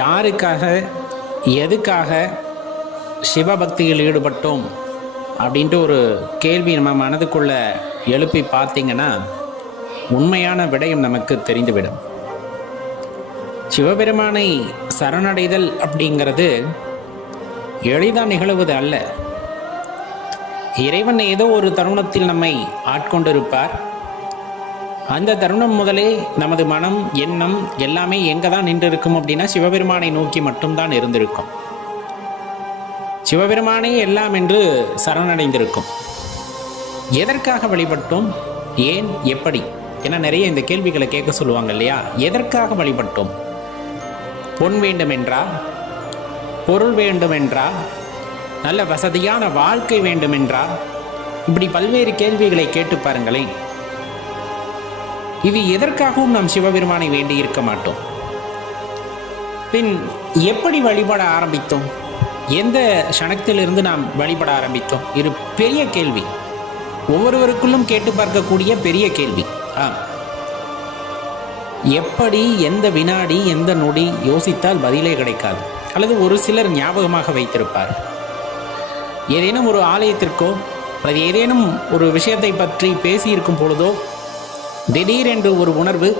யாருக்காக எதுக்காக சிவபக்தியில் ஈடுபட்டோம் அப்படின்ட்டு ஒரு கேள்வி நம்ம மனதுக்குள்ள எழுப்பி பார்த்தீங்கன்னா உண்மையான விடயம் நமக்கு தெரிந்துவிடும். சிவபெருமானை சரணடைதல் அப்படிங்கிறது எளிதாக நிகழுவது அல்ல. இறைவன் ஏதோ ஒரு தருணத்தில் நம்மை ஆட்கொண்டிருப்பார். அந்த தருணம் முதலே நமது மனம், எண்ணம் எல்லாமே எங்கே தான் நின்றிருக்கும் அப்படின்னா சிவபெருமானை நோக்கி மட்டும்தான் இருந்திருக்கும். சிவபெருமானே எல்லாம் என்று சரணடைந்திருக்கும். எதற்காக வழிபட்டோம், ஏன், எப்படி என நிறைய இந்த கேள்விகளை கேட்க சொல்லுவாங்க இல்லையா? எதற்காக வழிபட்டோம்? பொன் வேண்டுமென்றா, பொருள் வேண்டுமென்றா, நல்ல வசதியான வாழ்க்கை வேண்டுமென்றா, இப்படி பல்வேறு கேள்விகளை கேட்டு பாருங்களேன். இது எதற்காகவும் நாம் சிவபெருமானை வேண்டி இருக்க மாட்டோம். பின் எப்படி வழிபட ஆரம்பித்தோம்? எந்த க்ஷணத்திலிருந்து நாம் வழிபட ஆரம்பித்தோம்? இது பெரிய கேள்வி, ஒவ்வொருவருக்குள்ளும் கேட்டு பார்க்கக்கூடிய பெரிய கேள்வி. எப்படி, எந்த வினாடி, எந்த நொடி யோசித்தால் பதிலே கிடைக்காது. அல்லது ஒரு சிலர் ஞாபகமாக வைத்திருப்பார். ஏதேனும் ஒரு ஆலயத்திற்கோ அல்லது ஏதேனும் ஒரு விஷயத்தை பற்றி பேசியிருக்கும் பொழுதோ திடீரென்று ஒரு உணர்வு,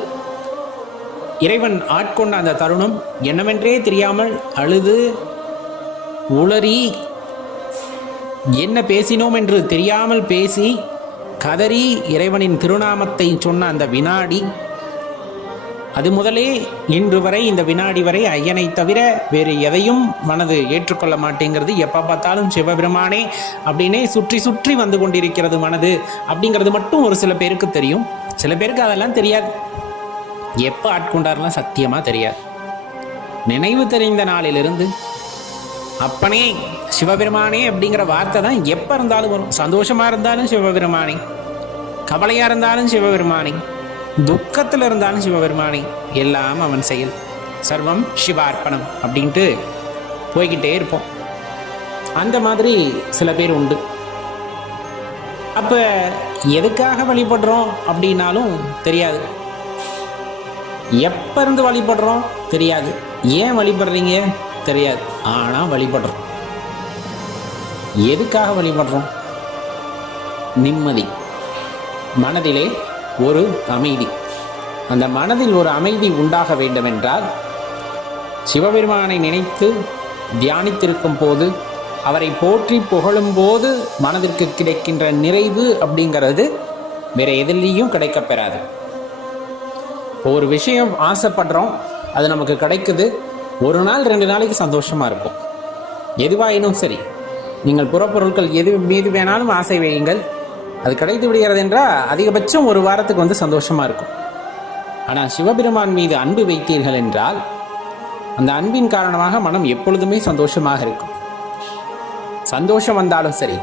இறைவன் ஆட்கொண்ட அந்த தருணம் என்னவென்றே தெரியாமல் அழுது உளறி என்ன பேசினோம் என்று தெரியாமல் பேசி கதறி இறைவனின் திருநாமத்தை சொன்ன அந்த வினாடி, அது முதலே இன்று வரை இந்த வினாடி வரை ஐயனை தவிர வேறு எதையும் மனது ஏற்றுக்கொள்ள மாட்டேங்கிறது. எப்போ பார்த்தாலும் சிவபெருமானே அப்படின்னே சுற்றி சுற்றி வந்து கொண்டிருக்கிறது மனது அப்படிங்கிறது மட்டும் ஒரு சில பேருக்கு தெரியும். சில பேருக்கு அதெல்லாம் தெரியாது. எப்போ ஆட்கொண்டார்லாம் சத்தியமாக தெரியாது. நினைவு தெரிந்த நாளிலிருந்து அப்பனே சிவபெருமானே அப்படிங்கிற வார்த்தை தான் எப்போ இருந்தாலும் வரும். சந்தோஷமாக இருந்தாலும் சிவபெருமானே, கவலையாக இருந்தாலும் சிவபெருமானே, துக்கத்தில் இருந்தாலும் சிவபெருமானே, எல்லாம் அவன் செயல், சர்வம் சிவார்ப்பணம் அப்படின்ட்டு போய்கிட்டே இருப்போம். அந்த மாதிரி சில பேர் உண்டு. அப்போ எதுக்காக வழிபடுறோம் அப்படின்னாலும் தெரியாது. எப்போ இருந்து வழிபடுறோம் தெரியாது. ஏன் வழிபடுறீங்க தெரியாது. ஆனால் வழிபடுறோம். எதுக்காக வழிபடுறோம்? நிம்மதி, மனதிலே ஒரு அமைதி. அந்த மனதில் ஒரு அமைதி உண்டாக வேண்டுமென்றால் சிவபெருமானை நினைத்து தியானித்திருக்கும் போது, அவரை போற்றி புகழும் போது மனதிற்கு கிடைக்கின்ற நிறைவு அப்படிங்கிறது வேற எதிலையும் கிடைக்கப்பெறாது. ஒரு விஷயம் ஆசைப்படுறோம், அது நமக்கு கிடைக்குது, ஒரு நாள் 2 நாளைக்கு சந்தோஷமா இருக்கும். எதுவாயினும் சரி, நீங்கள் புறப்பொருட்கள் எது மீது வேணாலும் ஆசை வையுங்கள், அது கிடைத்து விடுகிறது என்றால் அதிகபட்சம் ஒரு வாரத்துக்கு சந்தோஷமா இருக்கும். ஆனால் சிவபெருமான் மீது அன்பு வைத்தீர்கள் என்றால் அந்த அன்பின் காரணமாக மனம் எப்பொழுதுமே சந்தோஷமாக இருக்கும். சந்தோஷம் வந்தாலும் சரி,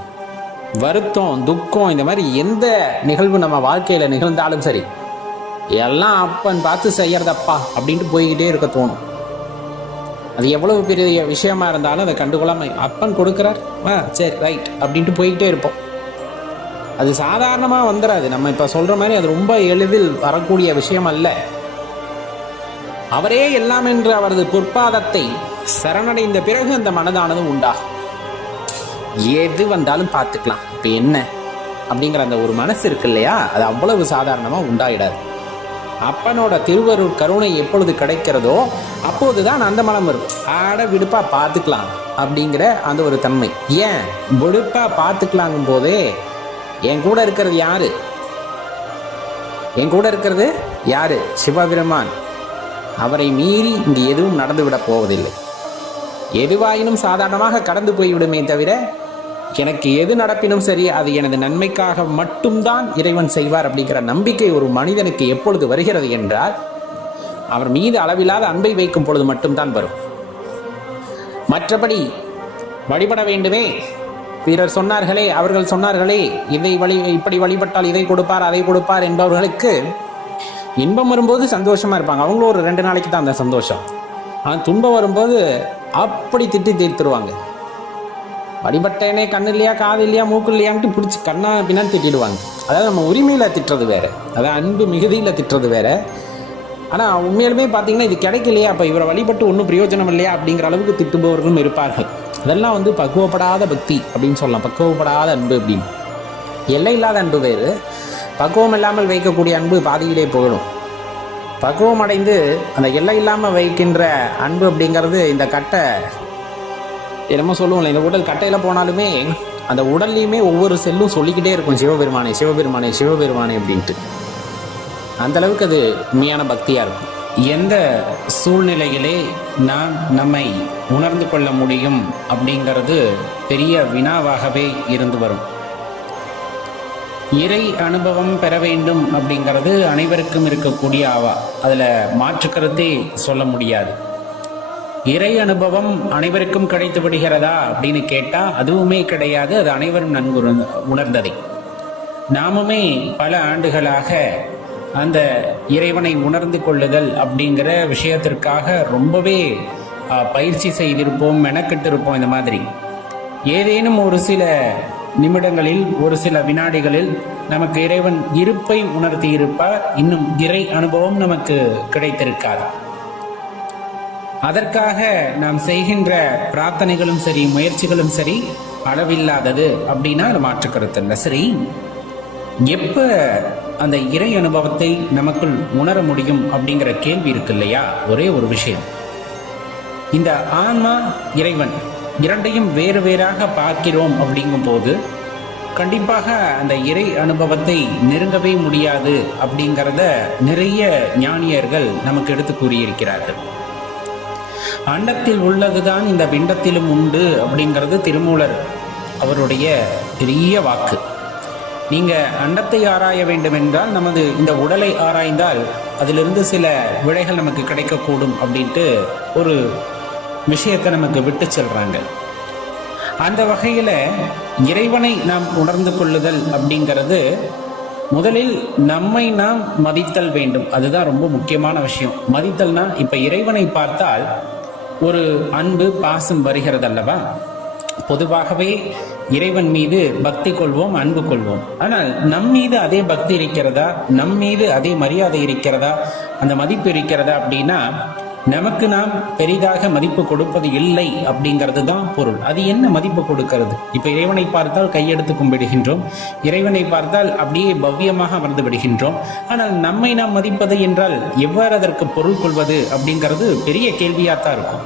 வருத்தம், துக்கம், இந்த மாதிரி எந்த நிகழ்வு நம்ம வாழ்க்கையில் நிகழ்ந்தாலும் சரி, எல்லாம் அப்பன் பார்த்து செய்யறதப்பா அப்படின்ட்டு போய்கிட்டே இருக்க தோணும். அது எவ்வளவு பெரிய விஷயமா இருந்தாலும் அதை கண்டுகொள்ளாம அப்பன் கொடுக்குறார், சரி ரைட் அப்படின்ட்டு போய்கிட்டே இருப்போம். அது சாதாரணமாக வந்துடாது. நம்ம இப்போ சொல்கிற மாதிரி அது ரொம்ப எளிதில் வரக்கூடிய விஷயம் அல்ல. அவரே எல்லாம் என்று அவரது பொற்பாதத்தை சரணடைந்த பிறகு அந்த மனதானது உண்டாகும். எது வந்தாலும் பார்த்துக்கலாம், இப்போ என்ன அப்படிங்கிற அந்த ஒரு மனசு இருக்கு இல்லையா, அது அவ்வளவு சாதாரணமாக உண்டாயிடாது. அப்பனோட திருவருள் கருணை எப்பொழுது கிடைக்கிறதோ அப்போதுதான் அந்த மனம் வரும். ஆட விடுப்பா பார்த்துக்கலாம் அப்படிங்கிற அந்த ஒரு தன்மை. ஏன் விடுப்பா பார்த்துக்கலாங்கும் போதே என் கூட இருக்கிறது யாரு? என் கூட இருக்கிறது யாரு? சிவபெருமான். அவரை மீறி இங்கு எதுவும் நடந்துவிட போவதில்லை. எதுவாயினும் சாதாரணமாக கடந்து போய்விடுமே தவிர எனக்கு எது நடப்பினும் சரி அது எனது நன்மைக்காக மட்டும்தான் இறைவன் செய்வார் அப்படிங்கிற நம்பிக்கை ஒரு மனிதனுக்கு எப்பொழுது வருகிறது என்றால் அவர் மீது அளவில்லாத அன்பை வைக்கும் பொழுது மட்டும்தான் வரும். மற்றபடி வழிபட வேண்டுமே, பிறர் சொன்னார்களே, அவர்கள் சொன்னார்களே, இப்படி வழிபட்டால் இதை கொடுப்பார் அதை கொடுப்பார் என்பவர்களுக்கு இன்பம் வரும்போது சந்தோஷமா இருப்பாங்க. அவங்களும் ஒரு 2 நாளைக்கு தான் அந்த சந்தோஷம். ஆனால் துன்பம் வரும்போது அப்படி திட்டி தீர்த்துருவாங்க. வழிபட்டேனே கண்ணு இல்லையா, காது இல்லையா, மூக்கு இல்லையான்ட்டு பிடிச்சி கண்ணா பின்னான்னு திட்டிடுவாங்க. அதாவது நம்ம உரிமையில் திட்டுறது வேற, அதாவது அன்பு மிகுதியில் திட்டுறது வேற, ஆனால் உண்மையிலுமே பார்த்தீங்கன்னா இது கிடைக்கலையா, அப்போ இவரை வழிபட்டு ஒன்றும் பிரயோஜனம் இல்லையா அப்படிங்கிற அளவுக்கு திட்டுபவர்களும் இருப்பார்கள். அதெல்லாம் வந்து பக்குவப்படாத பக்தி அப்படின்னு சொல்லலாம், பக்குவப்படாத அன்பு அப்படின்னு. எல்லை இல்லாத அன்பு வேறு, பக்குவம் இல்லாமல் வைக்கக்கூடிய அன்பு பாதியிலே போயிடும். பக்குவம் அடைந்து அந்த எல்லை இல்லாமல் வைக்கின்ற அன்பு அப்படிங்கிறது இந்த கட்டை என்னமோ சொல்லுவோம்ல, இந்த உடல் கட்டையில் போனாலுமே அந்த உடல்லையுமே ஒவ்வொரு செல்லும் சொல்லிக்கிட்டே இருக்கும் சிவபெருமானே சிவபெருமானே சிவபெருமானே அப்படின்ட்டு. அந்தளவுக்கு அது உண்மையான பக்தியாக இருக்கும். எந்த சூழ்நிலையிலே நாம் நம்மை உணர்ந்து கொள்ள முடியும் அப்படிங்கிறது பெரிய வினாவாகவே இருந்து வரும். இறை அனுபவம் பெற வேண்டும் அப்படிங்கிறது அனைவருக்கும் இருக்கக்கூடிய ஆவா, அதில் மாற்றுக்கருத்தே சொல்ல முடியாது. இறை அனுபவம் அனைவருக்கும் கிடைத்து விடுகிறதா அப்படின்னு கேட்டால் அதுவுமே கிடையாது. அது அனைவரும் நன்கு உணர்ந்ததை. நாமுமே பல ஆண்டுகளாக அந்த இறைவனை உணர்ந்து கொள்ளுதல் அப்படிங்கிற விஷயத்திற்காக ரொம்பவே பயிற்சி செய்திருப்போம், மெனக்கெட்டு இருப்போம். இந்த மாதிரி ஏதேனும் ஒரு சில நிமிடங்களில், ஒரு சில வினாடிகளில் நமக்கு இறைவன் இருப்பை உணர்த்தி இருப்பார். இன்னும் இறை அனுபவம் நமக்கு கிடைத்திருக்காது. அதற்காக நாம் செய்கின்ற பிரார்த்தனைகளும் சரி, முயற்சிகளும் சரி, அளவில்லாதது அப்படின்னா அது மாற்று கருத்து இல்லை. சரி, எப்ப அந்த இறை அனுபவத்தை நமக்குள் உணர முடியும் அப்படிங்கிற கேள்வி இருக்கு இல்லையா? ஒரே ஒரு விஷயம், இந்த ஆன்மா இறைவன் இரண்டையும் வேறு வேறாக பார்க்கிறோம் அப்படிங்கும் போது கண்டிப்பாக அந்த இறை அனுபவத்தை நெருங்கவே முடியாது அப்படிங்கிறத நிறைய ஞானியர்கள் நமக்கு எடுத்து கூறியிருக்கிறார்கள். அண்டத்தில் உள்ளதுதான் இந்த பிண்டத்திலும் உண்டு அப்படிங்கிறது திருமூலர் அவருடைய பெரிய வாக்கு. நீங்க அண்டத்தை ஆராய வேண்டும் என்றால் நமது இந்த உடலை ஆராய்ந்தால் அதிலிருந்து சில விடைகள் நமக்கு கிடைக்கக்கூடும் அப்படின்ட்டு ஒரு விஷயத்தை நமக்கு விட்டு செல்றாங்க. அந்த வகையில இறைவனை நாம் உணர்ந்து கொள்ளுதல் அப்படிங்கிறது முதலில் நம்மை நாம் மதித்தல் வேண்டும். அதுதான் ரொம்ப முக்கியமான விஷயம். மதித்தல்னா இப்ப இறைவனை பார்த்தால் ஒரு அன்பு பாசம் வருகிறது அல்லவா? பொதுவாகவே இறைவன் மீது பக்தி கொள்வோம், அன்பு கொள்வோம். ஆனால் நம் மீது அதே பக்தி இருக்கிறதா, நம் மீது அதே மரியாதை இருக்கிறதா, அந்த மதிப்பு இருக்கிறதா அப்படின்னா நமக்கு நாம் பெரிதாக மதிப்பு கொடுப்பது இல்லை அப்படிங்கிறது தான் பொருள். அது என்ன மதிப்பு கொடுக்கிறது? இப்ப இறைவனை பார்த்தால் கையெடுத்து கும்பிடுகின்றோம், இறைவனை பார்த்தால் அப்படியே பவ்யமாக அமர்ந்து விடுகின்றோம். ஆனால் நம்மை நாம் மதிப்பது என்றால் எவ்வாறு அதற்கு பொருள் கொள்வது அப்படிங்கிறது பெரிய கேள்வியாத்தான் இருக்கும்.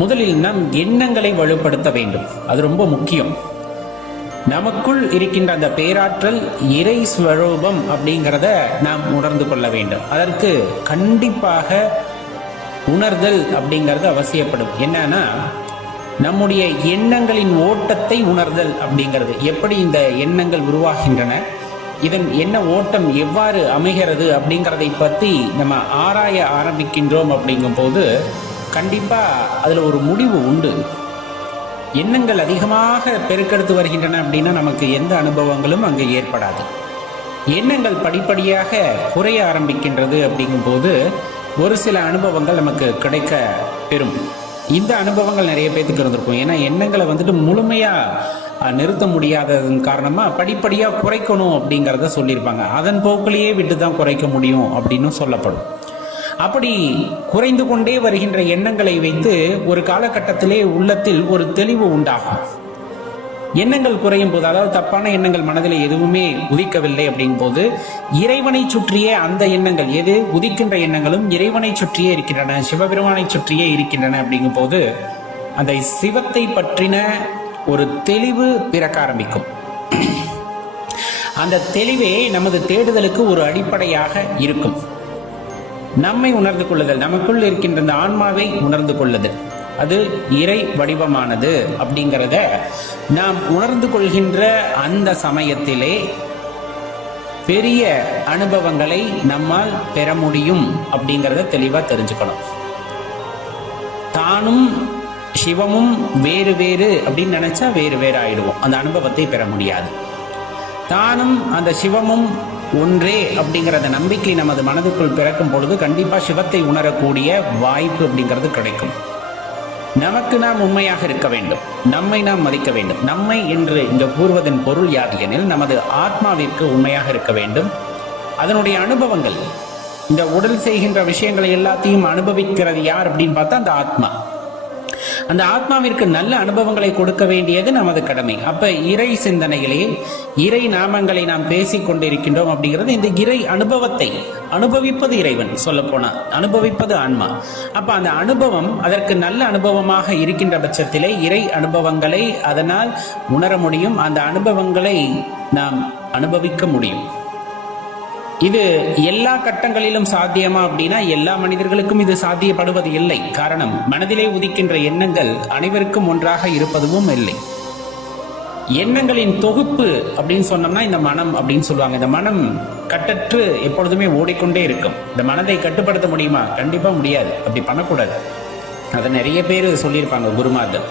முதலில் நம் எண்ணங்களை வலுப்படுத்த வேண்டும். அது ரொம்ப முக்கியம். நமக்குள் இருக்கின்ற அந்த பேராற்றல் இறை ஸ்வரூபம் அப்படிங்கிறத நாம் உணர்ந்து கொள்ள வேண்டும். அதற்கு கண்டிப்பாக உணர்தல் அப்படிங்கிறது அவசியப்படும். என்னன்னா நம்முடைய எண்ணங்களின் ஓட்டத்தை உணர்தல் அப்படிங்கிறது. எப்படி இந்த எண்ணங்கள் உருவாகின்றன, இதன் எண்ண ஓட்டம் எவ்வாறு அமைகிறது அப்படிங்கிறதை பற்றி நம்ம ஆராய ஆரம்பிக்கின்றோம். அப்படிங்கும் போது கண்டிப்பா அதுல ஒரு முடிவு உண்டு. எண்ணங்கள் அதிகமாக பெருக்கெடுத்து வருகின்றன அப்படின்னா நமக்கு எந்த அனுபவங்களும் அங்கே ஏற்படாது. எண்ணங்கள் படிப்படியாக குறைய ஆரம்பிக்கின்றது அப்படிங்கும் போது ஒரு சில அனுபவங்கள் நமக்கு கிடைக்க பெறும். இந்த அனுபவங்கள் நிறைய பேருக்கு இருந்திருக்கும். ஏன்னா எண்ணங்களை வந்துட்டு முழுமையா நிறுத்த முடியாததன் காரணமா படிப்படியா குறைக்கணும் அப்படிங்கிறத சொல்லியிருப்பாங்க. அதன் போக்கிலேயே விட்டு தான் குறைக்க முடியும் அப்படின்னு சொல்லப்படும். அப்படி குறைந்து கொண்டே வருகின்ற எண்ணங்களை வைத்து ஒரு காலகட்டத்திலே உள்ளத்தில் ஒரு தெளிவு உண்டாகும். எண்ணங்கள் குறையும் போது, அதாவது தப்பான எண்ணங்கள் மனதில் எதுவுமே உதிக்கவில்லை அப்படிங்கும் போது இறைவனை சுற்றிய அந்த எண்ணங்கள், எது உதிக்கின்ற எண்ணங்களும் இறைவனை சுற்றியே இருக்கின்றன, சிவபெருமானை சுற்றியே இருக்கின்றன. அப்படிங்கும் போது அந்த சிவத்தை பற்றின ஒரு தெளிவு பிறக்க ஆரம்பிக்கும். அந்த தெளிவே நமது தேடுதலுக்கு ஒரு அடிப்படையாக இருக்கும். நம்மை உணர்ந்து கொள்ளுதல், நமக்குள் இருக்கின்ற அந்த ஆன்மாவை உணர்ந்து கொள்ளுதல், அது இறை வடிவமானது அப்படிங்கிறத நாம் உணர்ந்து கொள்கின்ற அந்த சமயத்திலே பெரிய அனுபவங்களை நம்மால் பெற முடியும் அப்படிங்கிறத தெளிவா தெரிஞ்சுக்கணும். தானும் சிவமும் வேறு வேறு அப்படின்னு நினைச்சா வேறு வேறு ஆயிடுவோம், அந்த அனுபவத்தை பெற முடியாது. தானும் அந்த சிவமும் ஒன்றே அப்படிங்கிற அந்த நம்பிக்கை நமது மனதுக்குள் பிறக்கும் பொழுது கண்டிப்பா சிவத்தை உணரக்கூடிய வாய்ப்பு அப்படிங்கிறது கிடைக்கும். நமக்கு நாம் உண்மையாக இருக்க வேண்டும், நம்மை நாம் மதிக்க வேண்டும். நம்மை என்று இங்கு கூறுவதன் பொருள் யாது எனில் நமது ஆத்மாவிற்கு உண்மையாக இருக்க வேண்டும். அதனுடைய அனுபவங்கள் இந்த உடல் செய்கின்ற விஷயங்களை எல்லாத்தையும் அனுபவிக்கிறது யார் அப்படின்னு பார்த்தா அந்த ஆத்மா. அந்த ஆத்மாவிற்கு நல்ல அனுபவங்களை கொடுக்க வேண்டியது நமது கடமை. அப்ப இறை சிந்தனைகளே, இறை நாமங்களை நாம் பேசிக் கொண்டிருக்கின்றோம் அப்படிங்கிறது இந்த இறை அனுபவத்தை அனுபவிப்பது இறைவன், சொல்ல போனா அனுபவிப்பது ஆன்மா. அப்ப அந்த அனுபவம் அதற்கு நல்ல அனுபவமாக இருக்கின்ற பட்சத்திலே இறை அனுபவங்களை அதனால் உணர முடியும், அந்த அனுபவங்களை நாம் அனுபவிக்க முடியும். இது எல்லா கட்டங்களிலும் சாத்தியமா அப்படின்னா எல்லா மனிதர்களுக்கும் இது சாத்தியப்படுவது இல்லை. காரணம், மனதிலே உதிக்கின்ற எண்ணங்கள் அனைவருக்கும் ஒன்றாக இருப்பதும் இல்லை. எண்ணங்களின் தொகுப்பு அப்படின்னு சொன்னோம்னா இந்த மனம் அப்படின்னு சொல்லுவாங்க. இந்த மனம் கட்டற்று எப்பொழுதுமே ஓடிக்கொண்டே இருக்கும். இந்த மனதை கட்டுப்படுத்த முடியுமா? கண்டிப்பா முடியாது. அப்படி பண்ணக்கூடாது. அதை நிறைய பேர் சொல்லியிருப்பாங்க குருமார்கள்.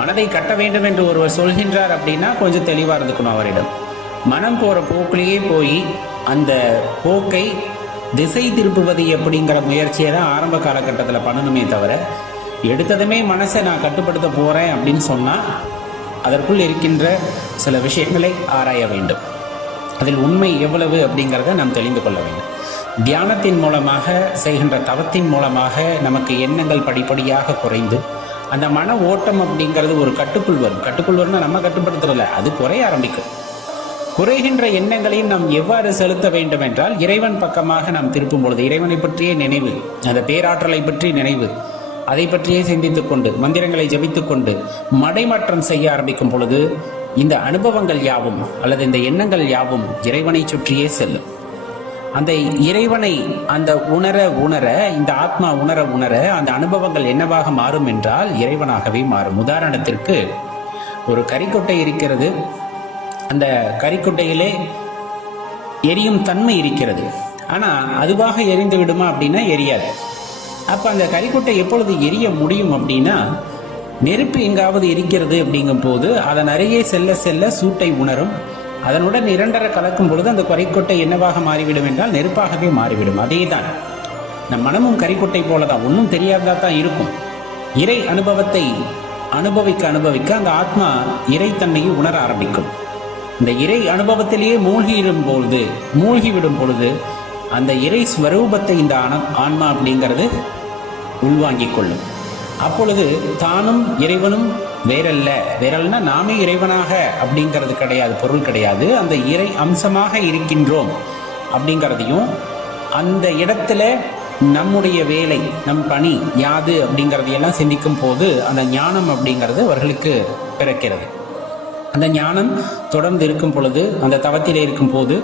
மனதை கட்ட வேண்டும் என்று ஒருவர் சொல்கின்றார் அப்படின்னா கொஞ்சம் தெளிவா இருந்துக்கணும் அவரிடம். மனம் போற போக்கிலேயே போய் அந்த போக்கை திசை திருப்புவது எப்படிங்கிற முயற்சியை தான் ஆரம்ப காலகட்டத்தில் பண்ணணுமே தவிர, எடுத்ததுமே மனசை நான் கட்டுப்படுத்த போறேன் அப்படின்னு சொன்னா அதற்குள் இருக்கின்ற சில விஷயங்களை ஆராய வேண்டும். அதில் உண்மை எவ்வளவு அப்படிங்கிறத நாம் தெரிந்து கொள்ள வேண்டும். தியானத்தின் மூலமாக செய்கின்ற தவத்தின் மூலமாக நமக்கு எண்ணங்கள் படிப்படியாக குறைந்து அந்த மன ஓட்டம் அப்படிங்கிறது ஒரு கட்டுக்குள் வரும். கட்டுக்குள் வரும்னா நம்ம கட்டுப்படுத்துறதில்ல, அது குறைய ஆரம்பிக்கும். குறைகின்ற எண்ணங்களையும் நாம் எவ்வாறு செலுத்த வேண்டும் என்றால் இறைவன் பக்கமாக நாம் திருப்பும் பொழுது இறைவனை பற்றிய நினைவு, அந்த பேராற்றலை பற்றி நினைவு, அதை பற்றியே சிந்தித்துக் கொண்டு மந்திரங்களை ஜபித்துக் கொண்டு மடைமாற்றம் செய்ய ஆரம்பிக்கும் பொழுது இந்த அனுபவங்கள் யாவும் அல்லது இந்த எண்ணங்கள் யாவும் இறைவனை சுற்றியே செல்லும். அந்த இறைவனை அந்த உணர உணர இந்த ஆத்மா உணர உணர அந்த அனுபவங்கள் என்னவாக மாறும் என்றால் இறைவனாகவே மாறும். உதாரணத்திற்கு ஒரு கரிக்கொட்டை இருக்கிறது. அந்த கரிக்கொட்டையிலே எரியும் தன்மை இருக்கிறது. ஆனா அதுவாக எரிந்து விடுமா அப்படின்னா எரியாது. அப்ப அந்த கரிக்கொட்டை எப்பொழுது எரிய முடியும் அப்படின்னா, நெருப்பு எங்காவது இருக்கிறது அப்படிங்கும் போது அதன் அருகே செல்ல செல்ல சூட்டை உணரும். அதனுடன் இரண்டரை கலக்கும் பொழுது அந்த கரிக்கொட்டை என்னவாக மாறிவிடும் என்றால் நெருப்பாகவே மாறிவிடும். அதே தான் நம் மனமும் கரிக்கொட்டை போலதான், ஒன்றும் தெரியாததா தான் இருக்கும். இறை அனுபவத்தை அனுபவிக்க அனுபவிக்க அந்த ஆத்மா இறைத்தன்மையை உணர ஆரம்பிக்கும். இந்த இறை அனுபவத்திலேயே மூழ்கிவிடும் பொழுது அந்த இறை ஸ்வரூபத்தை இந்த ஆன்மா அப்படிங்கிறது உள்வாங்கிக் கொள்ளும். அப்பொழுது தானும் இறைவனும் வேறல்னா நாமே இறைவனாக அப்படிங்கிறது கிடையாது, பொருள் கிடையாது. அந்த இறை அம்சமாக இருக்கின்றோம் அப்படிங்கிறதையும், அந்த இடத்துல நம்முடைய வேலை நம் பணி யாது அப்படிங்கிறதையெல்லாம் சிந்திக்கும் போது அந்த ஞானம் அப்படிங்கிறது அவர்களுக்கு பிறக்கிறது. அந்த ஞானம் தொடர்ந்து இருக்கும் பொழுது, அந்த தவத்திலே இருக்கும் போது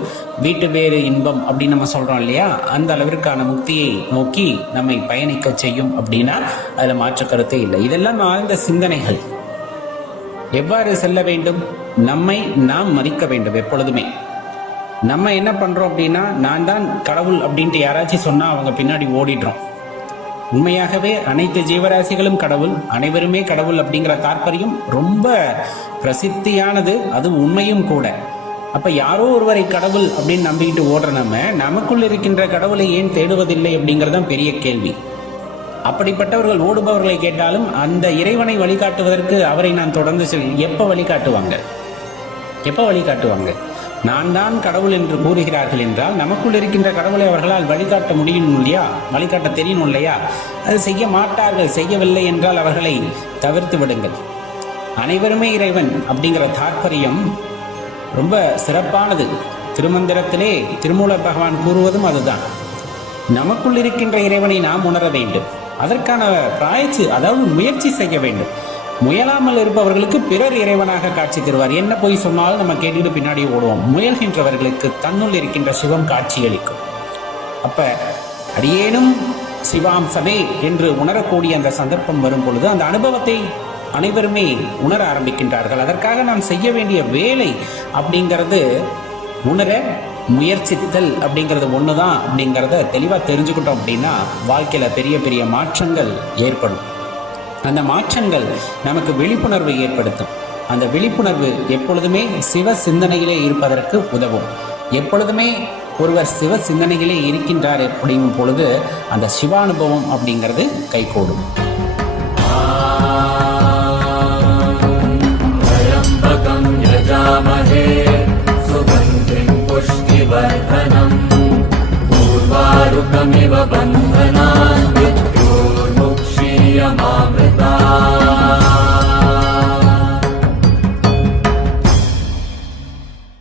வீட்டு வேறு இன்பம் அப்படின்னு நம்ம சொல்றோம் இல்லையா, அந்த அளவிற்கான முக்தியை நோக்கி நம்மை பயணிக்க செய்யும் அப்படின்னா அதுல மாற்று கருத்தே இல்லை. இதெல்லாம் ஆழ்ந்த சிந்தனைகள். எவ்வாறு செல்ல வேண்டும்? நம்மை நாம் மதிக்க வேண்டும். எப்பொழுதுமே நம்ம என்ன பண்றோம் அப்படின்னா, நான் தான் கடவுள் அப்படின்ட்டு யாராச்சும் சொன்னா அவங்க பின்னாடி ஓடிடுறோம். உண்மையாகவே அனைத்து ஜீவராசிகளும் கடவுள், அனைவருமே கடவுள் அப்படிங்கிற தாற்பயம் ரொம்ப பிரசித்தியானது, அது உண்மையும் கூட. அப்ப யாரோ ஒருவரை கடவுள் அப்படின்னு நம்பிக்கிட்டு ஓடுற நமக்குள் இருக்கின்ற கடவுளை ஏன் தேடுவதில்லை அப்படிங்கறதான் பெரிய கேள்வி. அப்படிப்பட்டவர்கள் ஓடுபவர்களை கேட்டாலும் அந்த இறைவனை வழிகாட்டுவதற்கு அவரை நான் தொடர்ந்து எப்ப வழிகாட்டுவாங்க? நான் தான் கடவுள் என்று கூறுகிறார்கள் என்றால் நமக்குள் இருக்கின்ற கடவுளை அவர்களால் வழிகாட்ட முடியும் இல்லையா, வழிகாட்ட தெரியணும் இல்லையா? அது செய்ய மாட்டார்கள். செய்யவில்லை என்றால் அவர்களை தவிர்த்து விடுங்கள். அனைவருமே இறைவன் அப்படிங்கிற தாற்பயம் ரொம்ப சிறப்பானது. திருமந்திரத்திலே திருமூலர் பகவான் கூறுவதும் அதுதான். நமக்குள் இருக்கின்ற இறைவனை நாம் உணர வேண்டும். அதற்கான அதாவது முயற்சி செய்ய வேண்டும். முயலாமல் இருப்பவர்களுக்கு பிறர் இறைவனாக காட்சி தருவார். என்ன போய் சொன்னாலும் நம்ம கேட்டுட்டு பின்னாடி ஓடுவோம். முயல்கின்றவர்களுக்கு தன்னுள் இருக்கின்ற சிவம் காட்சியளிக்கும். அப்ப அடியேனும் சிவாம்சமே என்று உணரக்கூடிய அந்த சந்தர்ப்பம் வரும் பொழுது அந்த அனுபவத்தை அனைவருமே உணர ஆரம்பிக்கின்றார்கள். அதற்காக நாம் செய்ய வேண்டிய வேலை அப்படிங்கிறது உணர முயற்சித்தல் அப்படிங்கிறது ஒண்ணுதான் அப்படிங்கிறத தெளிவா தெரிஞ்சுக்கிட்டோம் அப்படின்னா வாழ்க்கையில பெரிய பெரிய மாற்றங்கள் ஏற்படும். அந்த மாற்றங்கள் நமக்கு விழிப்புணர்வை ஏற்படுத்தும். அந்த விழிப்புணர்வு எப்பொழுதுமே சிவ சிந்தனையிலே இருப்பதற்கு உதவும். எப்பொழுதுமே ஒருவர் சிவ சிந்தனையிலே இருக்கின்றார் அப்படிங்கும் பொழுது அந்த சிவானுபவம் அப்படிங்கிறது கைகூடும். சுகந்திம் புஷ்டிவர்தனம் பூர்வாரு सुखमिव बन्धनान् मृत्योर्मुक्षीयमामृतात्